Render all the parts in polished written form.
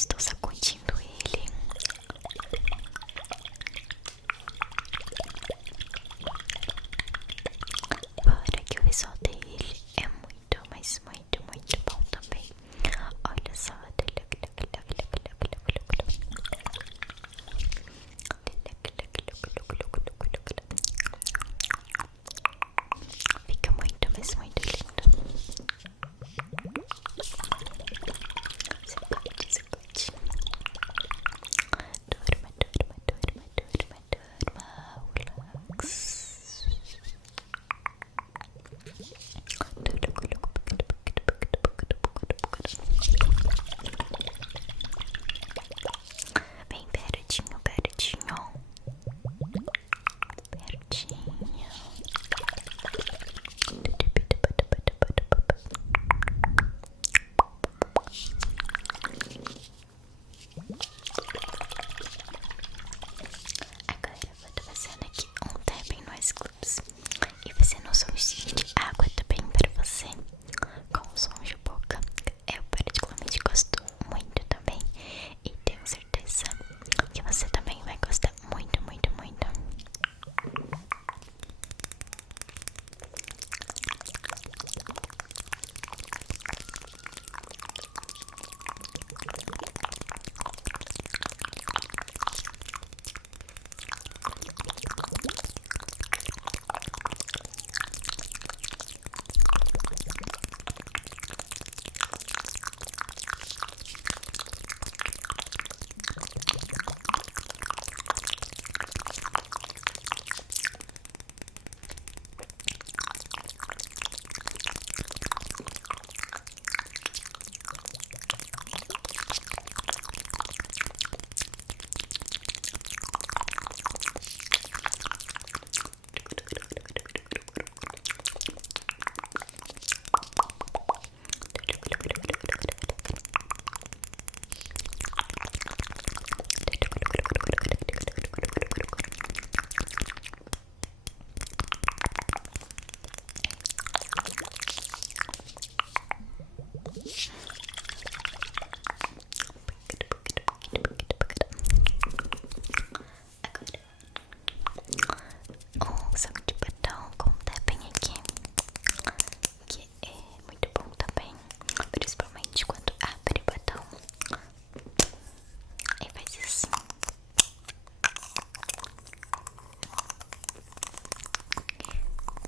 estou sacudindo ele. Fora que o visual dele é muito, mas muito, muito bom também. Olha só. Fica muito, mas muito lindo. Sacode. Durma. Relax. Bem pertinho. Agora eu vou estar fazendo aqui um tapping noise clips e fazendo um somzinho de água também para você, com som de boca. Eu particularmente gosto muito também e tenho certeza que você também vai gostar muito, muito, muito. Um som de botão com tapping aqui, que é muito bom também, principalmente quando abre o botão e faz assim.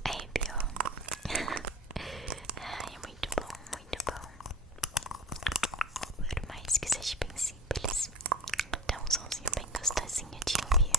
Arrepiou. Ai, é muito bom. Por mais que seja bem simples, dá um somzinho bem gostosinho de ouvir.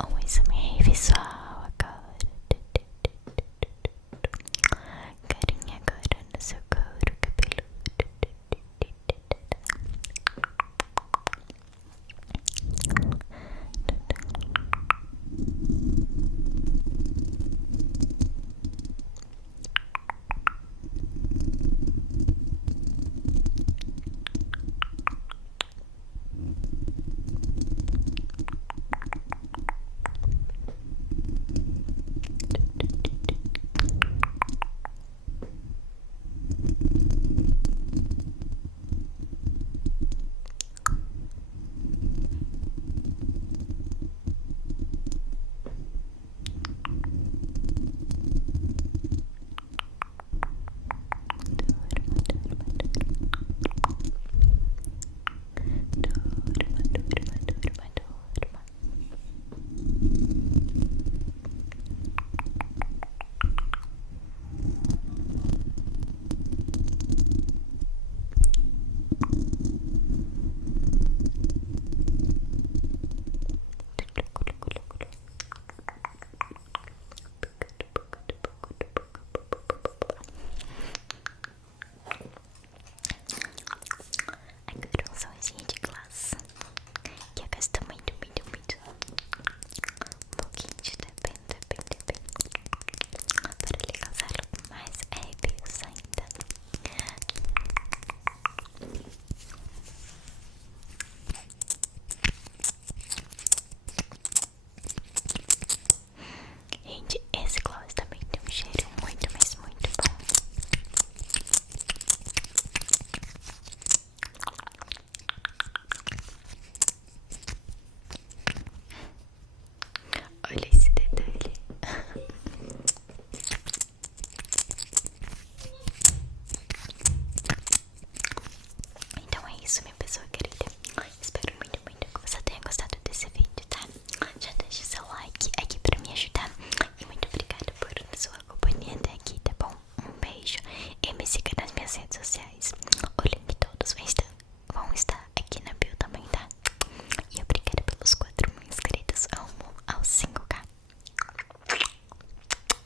Um ASMR visual.